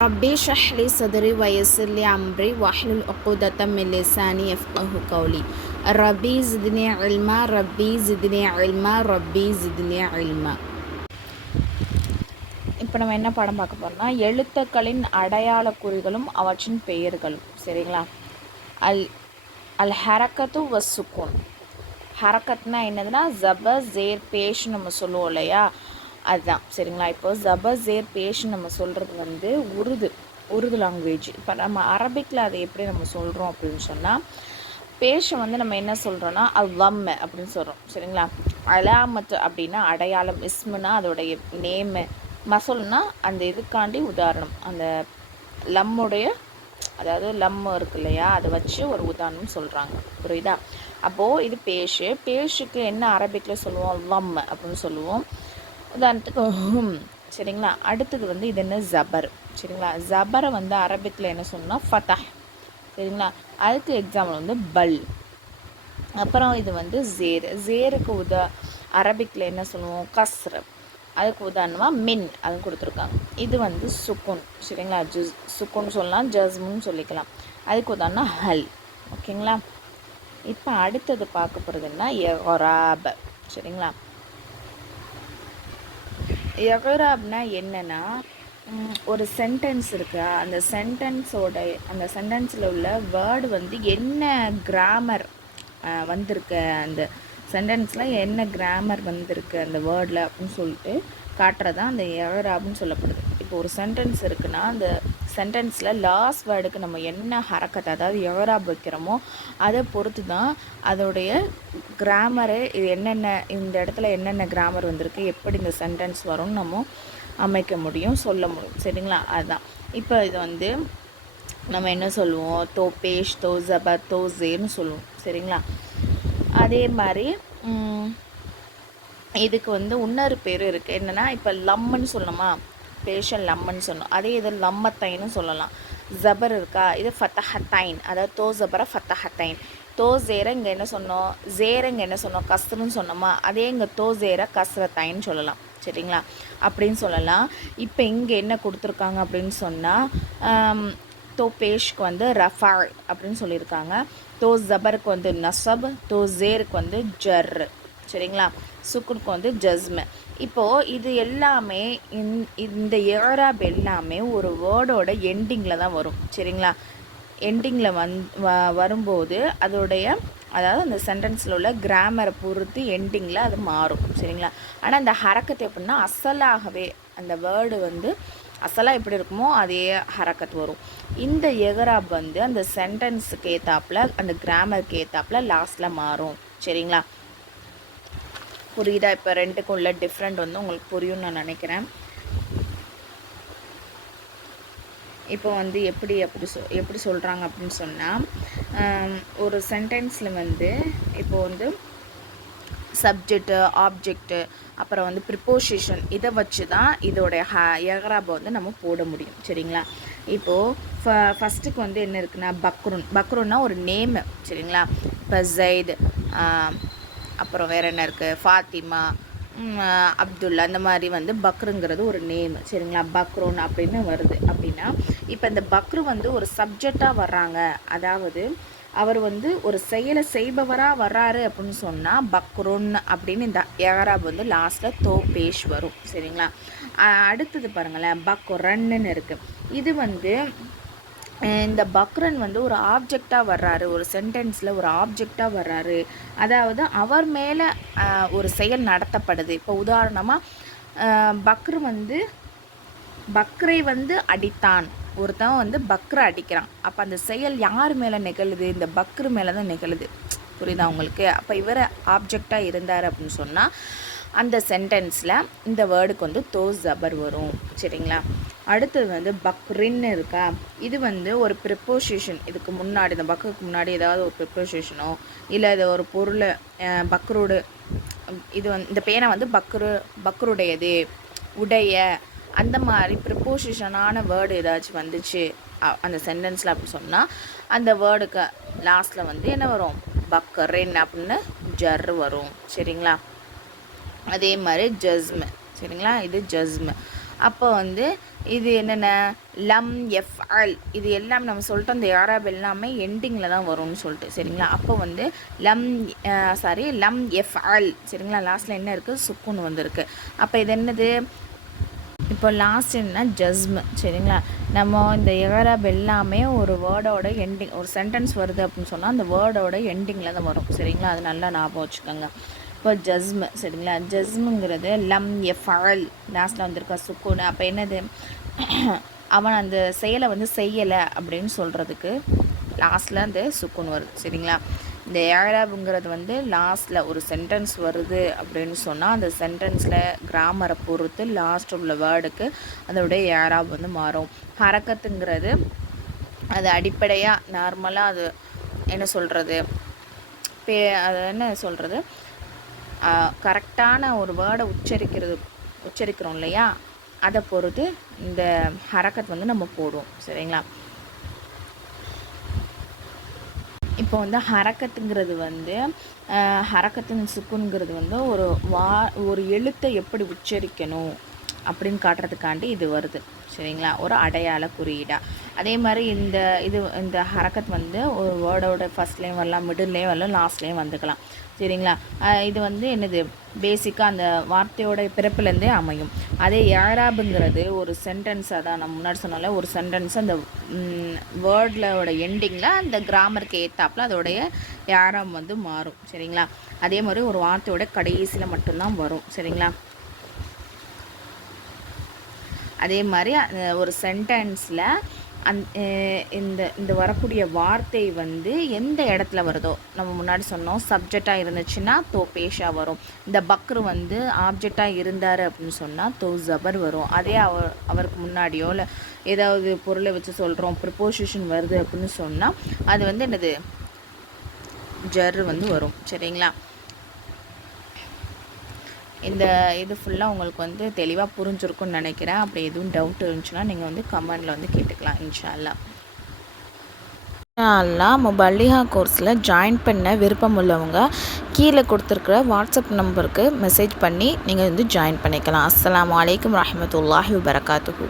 ربي اشرح لي صدري ويسر لي أمري واحلل عقدة من لساني يفقهوا قولي ربي زدني علما ربي زدني علما ربي زدني علما. இப்போ நம்ம என்ன பாடம் பார்க்க போகிறோம்னா எழுத்துக்களின் அடையாள குறிகளும் அவற்றின் பெயர்களும். சரிங்களா? அல் அல் ஹரக்கத்து வசுக்கூன். ஹரக்கத்னா என்னதுன்னா ஜபர் ஜேர் பேஷ் நம்ம சொல்லுவோம் இல்லையா, அதுதான். சரிங்களா? இப்போ ஜபர் ஜேர் பேஷ்னு நம்ம சொல்கிறது வந்து உருது லாங்குவேஜ். இப்போ நம்ம அரபிக்கில் அதை எப்படி நம்ம சொல்கிறோம் அப்படின்னு சொன்னால், பேஷை வந்து நம்ம என்ன சொல்கிறோன்னா அவ்வம்ம அப்படின்னு சொல்கிறோம். சரிங்களா? அலாமத்து அப்படின்னா அடையாளம், இஸ்முனா அதோடைய நேமு, மசூல்னா அந்த இதுக்காண்டி உதாரணம், அந்த லம்முடைய அதாவது லம் இருக்கு இல்லையா, அதை வச்சு ஒரு உதாரணம் சொல்கிறாங்க. புரியுதா? அப்போது இது பேஷுக்கு என்ன அரபிக்கில் சொல்லுவோம், லம் அப்படின்னு சொல்லுவோம். உதாரணத்துக்கு சரிங்களா? அடுத்தது வந்து இது என்ன ஜபர். சரிங்களா? ஜபரை வந்து அரபிக்கில் என்ன சொல்லணும்னா ஃபதஹ். சரிங்களா? அதுக்கு எக்ஸாம்பிள் வந்து பல். அப்புறம் இது வந்து ஜேருக்கு அரபிக்கில் என்ன சொல்லுவோம், கஸ்ர். அதுக்கு உதாரணமாக மின் அது கொடுத்துருக்காங்க. இது வந்து சுக்குன். சரிங்களா? சுக்குன்னு சொல்லலாம், ஜஸ்முன்னு சொல்லிக்கலாம். அதுக்கு உதாரணம் ஹல். ஓகேங்களா? இப்போ அடுத்தது பார்க்க போகிறதுன்னா எகராப். சரிங்களா? எகராப்னா என்னென்னா, ஒரு சென்டென்ஸ் இருக்கா, அந்த சென்டென்ஸில் உள்ள வேர்டு வந்து என்ன கிராமர் வந்திருக்கு, அந்த சென்டென்ஸில் என்ன கிராமர் வந்திருக்கு அந்த வேர்டில் அப்படின்னு சொல்லிட்டு காட்டுறதான் அந்த எகராப்னு சொல்லப்படுது. இப்போ ஒரு சென்டென்ஸ் இருக்குன்னா அந்த சென்டென்ஸில் லாஸ்ட் வேர்டுக்கு நம்ம என்ன ஹரக்கத்தை அதாவது எகராப் வைக்கிறோமோ அதை பொறுத்து தான் அதோடைய கிராமரு, இது என்னென்ன இந்த இடத்துல என்னென்ன கிராமர் வந்திருக்கு, எப்படி இந்த சென்டென்ஸ் வரும்னு நம்ம அமைக்க முடியும், சொல்ல முடியும். சரிங்களா? அதுதான். இப்போ இது வந்து நம்ம என்ன சொல்லுவோம், தோ பேஷ், தோ ஜபர், தோ ஜேர்னு சொல்லுவோம். சரிங்களா? அதே மாதிரி இதுக்கு வந்து இன்னொரு பேர் இருக்குது. என்னென்னா, இப்போ லம்முன்னு சொல்லணுமா, பேஷன் லம்முன்னு சொல்லணும். அதே இது லம்மத்தைன்னு சொல்லலாம். ஜபர் இருக்கா, இது ஃபத்தஹத்தைன், அதாவது தோ ஜபரை ஃபத்தஹத்தைன். தோ ஜேர இங்கே என்ன சொன்னோம், ஜேர இங்கே என்ன சொன்னோம், கஸ்ருன்னு சொன்னோமா, அதே இங்கே தோ ஜேர கஸ்ரத்தைன்னு சொல்லலாம். சரிங்களா? அப்படின்னு சொல்லலாம். இப்போ இங்கே என்ன கொடுத்துருக்காங்க அப்படின்னு சொன்னால், தோ பேஷ்க்கு வந்து ரஃபா அப்படின்னு சொல்லியிருக்காங்க. தோ ஜபருக்கு வந்து நசப், தோ ஜேருக்கு வந்து ஜர். சரிங்களா? சுக்குனுக்கு வந்து ஜஸ்மு. இப்போது இது எல்லாமே இந்த எகராப் எல்லாமே ஒரு வேர்டோட எண்டிங்கில் தான் வரும். சரிங்களா? எண்டிங்கில் வரும்போது அதோடைய அதாவது அந்த சென்டென்ஸில் உள்ள கிராமரை பொறுத்து எண்டிங்கில் அது மாறும். சரிங்களா? ஆனால் அந்த ஹரக்கத்து எப்படின்னா அசலாகவே அந்த வேர்டு வந்து அசலாக எப்படி இருக்குமோ அதே ஹரக்கத் வரும். இந்த எகராப் வந்து அந்த சென்டென்ஸுக்கு ஏற்றாப்புல அந்த கிராமருக்கு ஏற்றாப்புல லாஸ்ட்டில் மாறும். சரிங்களா? புரியுதா? இப்போ ரெண்டுக்கும் உள்ள டிஃப்ரெண்ட் வந்து உங்களுக்கு புரியும்னு நான் நினைக்கிறேன். இப்போ வந்து எப்படி சொல்கிறாங்க அப்படின்னு சொன்னால், ஒரு சென்டென்ஸில் வந்து இப்போது வந்து சப்ஜெக்டு, ஆப்ஜெக்டு, அப்புறம் வந்து ப்ரிப்போசிஷன், இதை வச்சு தான் இதோடைய எகராபை வந்து நம்ம போட முடியும். சரிங்களா? இப்போது ஃபஸ்ட்டுக்கு வந்து என்ன இருக்குன்னா பக்ருன்னா ஒரு நேமு. சரிங்களா? இப்போ ஜெயித், அப்புறம் வேறு என்ன இருக்குது, ஃபாத்திமா, அப்துல்லா, அந்த மாதிரி வந்து பக்ருங்கிறது ஒரு நேமு. சரிங்களா? பக்ருன் அப்படின்னு வருது அப்படின்னா, இப்போ இந்த பக்ரு வந்து ஒரு சப்ஜெக்டாக வர்றாங்க, அதாவது அவர் வந்து ஒரு செயலை செய்பவராக வர்றாரு அப்படின்னு சொன்னால் பக்ருன் அப்படின்னு இந்த எகராப் வந்து லாஸ்ட்டில் தோ பேஷ் வரும். சரிங்களா? அடுத்தது பாருங்களேன், பக்ரன்னு இருக்குது. இது வந்து இந்த பக்ரன் வந்து ஒரு ஆப்ஜெக்டாக வர்றாரு, ஒரு சென்டென்ஸில் ஒரு ஆப்ஜெக்டாக வர்றாரு, அதாவது அவர் மேலே ஒரு செயல் நடத்தப்படுது. இப்போ உதாரணமாக பக்ரை வந்து அடித்தான், ஒருத்தன் வந்து பக்ரை அடிக்கிறான். அப்போ அந்த செயல் யார் மேலே நிகழுது, இந்த பக்ரு மேலே தான் நிகழுது. புரியுதா உங்களுக்கு? அப்போ இவர் ஆப்ஜெக்டாக இருந்தார் அப்படின்னு சொன்னால் அந்த சென்டென்ஸில் இந்த வேர்டுக்கு வந்து தோ ஜபர் வரும். சரிங்களா? அடுத்தது வந்து பக்ரின்னு இருக்கா, இது வந்து ஒரு ப்ரிப்போசிஷன். இதுக்கு முன்னாடி இந்த பக்ருக்கு முன்னாடி ஏதாவது ஒரு ப்ரிப்போசிஷனோ இல்லை இது ஒரு பொருளை பக்ரோடு, இது வந்து இந்த பேனை வந்து பக்ருடையது, உடைய, அந்த மாதிரி ப்ரிப்போசிஷனான வேர்டு ஏதாச்சும் வந்துச்சு அந்த சென்டென்ஸில் அப்படின்னு சொன்னால் அந்த வேர்டுக்கு லாஸ்ட்டில் வந்து என்ன வரும், பக்ரின் அப்படின்னு ஜர் வரும். சரிங்களா? அதே மாதிரி ஜஸ்மு. சரிங்களா? இது ஜஸ்மு. அப்போ வந்து இது என்னென்ன லம் எஃப்அல் இது எல்லாம் நம்ம சொல்லிட்டு அந்த யாராப் எல்லாமே எண்டிங்கில் தான் வரும்னு சொல்லிட்டு சரிங்களா. அப்போ வந்து லம் எஃப்அல் சரிங்களா. லாஸ்ட்டில் என்ன இருக்குது சுக்குன்னு வந்திருக்கு. அப்போ இது என்னது இப்போ லாஸ்ட் என்ன ஜஸ்மு சரிங்களா. நம்ம இந்த யாராப் எல்லாமே ஒரு வேர்டோட எண்டிங் ஒரு சென்டென்ஸ் வருது அப்படின்னு சொன்னால் அந்த வேர்டோட எண்டிங்கில் தான் வரும் சரிங்களா. அது நல்லா ஞாபகம் வச்சுக்கோங்க. இப்போ ஜஸ்மு சரிங்களா. ஜஸ்முங்கிறது லம் எஃப்அல் லாஸ்ட்டில் வந்திருக்கா சுக்குன்னு. அப்போ என்னது அவன் அந்த செயலை வந்து செய்யலை அப்படின்னு சொல்கிறதுக்கு லாஸ்ட்டில் அந்த சுக்குன் வருது சரிங்களா. இந்த ஏராபுங்கிறது வந்து லாஸ்ட்டில் ஒரு சென்டென்ஸ் வருது அப்படின்னு சொன்னால் அந்த சென்டென்ஸில் கிராமரை பொறுத்து லாஸ்ட் உள்ள வேர்டுக்கு அதோடைய ஏராப் வந்து மாறும். ஹரக்கத்துங்கிறது அது அடிப்படையாக நார்மலாக அது என்ன சொல்கிறது அது என்ன சொல்கிறது கரெக்டான ஒரு வேர்டை உச்சரிக்கிறோம் இல்லையா, அதை பொறுத்து இந்த ஹரக்கத் வந்து நம்ம போடுவோம் சரிங்களா. இப்போ வந்து ஹரக்கத்துங்கிறது வந்து ஹரக்கத்தின் சுக்குங்கிறது வந்து ஒரு எழுத்தை எப்படி உச்சரிக்கணும் அப்படின்னு காட்டுறதுக்காண்டி இது வருது சரிங்களா, ஒரு அடையாள குறியீடாக. அதே மாதிரி இந்த ஹரக்கத் வந்து ஒரு வேர்டோட ஃபஸ்ட்லேயும் வரலாம், மிடில்லையும் வரலாம், லாஸ்ட்லேயும் வந்துக்கலாம் சரிங்களா. இது வந்து என்னது பேசிக்காக அந்த வார்த்தையோட பிறப்புலேருந்தே அமையும். அதே ஏராபுங்கிறது ஒரு சென்டென்ஸாக தான் நம்ம முன்னாடி சொன்னால ஒரு சென்டென்ஸ் அந்த வேர்டோட எண்டிங்கில் அந்த கிராமருக்கு ஏற்றாப்புல அதோடைய ஏராப் வந்து மாறும் சரிங்களா. அதே மாதிரி ஒரு வார்த்தையோட கடைசியில் மட்டும்தான் வரும் சரிங்களா. அதே மாதிரி ஒரு சென்டென்ஸில் இந்த வரக்கூடிய வார்த்தை வந்து எந்த இடத்துல வருதோ, நம்ம முன்னாடி சொன்னோம் சப்ஜெக்டாக இருந்துச்சுன்னா தோ பேஷா வரும். இந்த பக்ரு வந்து ஆப்ஜெக்டாக இருந்தார் அப்படின்னு சொன்னால் தோ ஜபர் வரும். அதே அவருக்கு முன்னாடியோ இல்லை ஏதாவது பொருளை வச்சு சொல்கிறோம் ப்ரிப்போசிஷன் வருது அப்படின்னு சொன்னால் அது வந்து என்னது ஜர் வந்து வரும் சரிங்களா. இந்த இது ஃபுல்லாக உங்களுக்கு வந்து தெளிவாக புரிஞ்சிருக்கும்னு நினைக்கிறேன். அப்படி எதுவும் டவுட் இருந்துச்சுன்னா நீங்கள் வந்து கமெண்டில் வந்து கேட்டுக்கலாம் இன்ஷா அல்லாஹ். முபல்லிஹா கோர்ஸில் ஜாயின் பண்ண விருப்பம் உள்ளவங்க கீழே கொடுத்துருக்குற வாட்ஸ்அப் நம்பருக்கு மெசேஜ் பண்ணி நீங்கள் வந்து ஜாயின் பண்ணிக்கலாம். அஸ்ஸலாமு அலைக்கும் வரஹ்மத்துல்லாஹி வபரகாத்துஹு.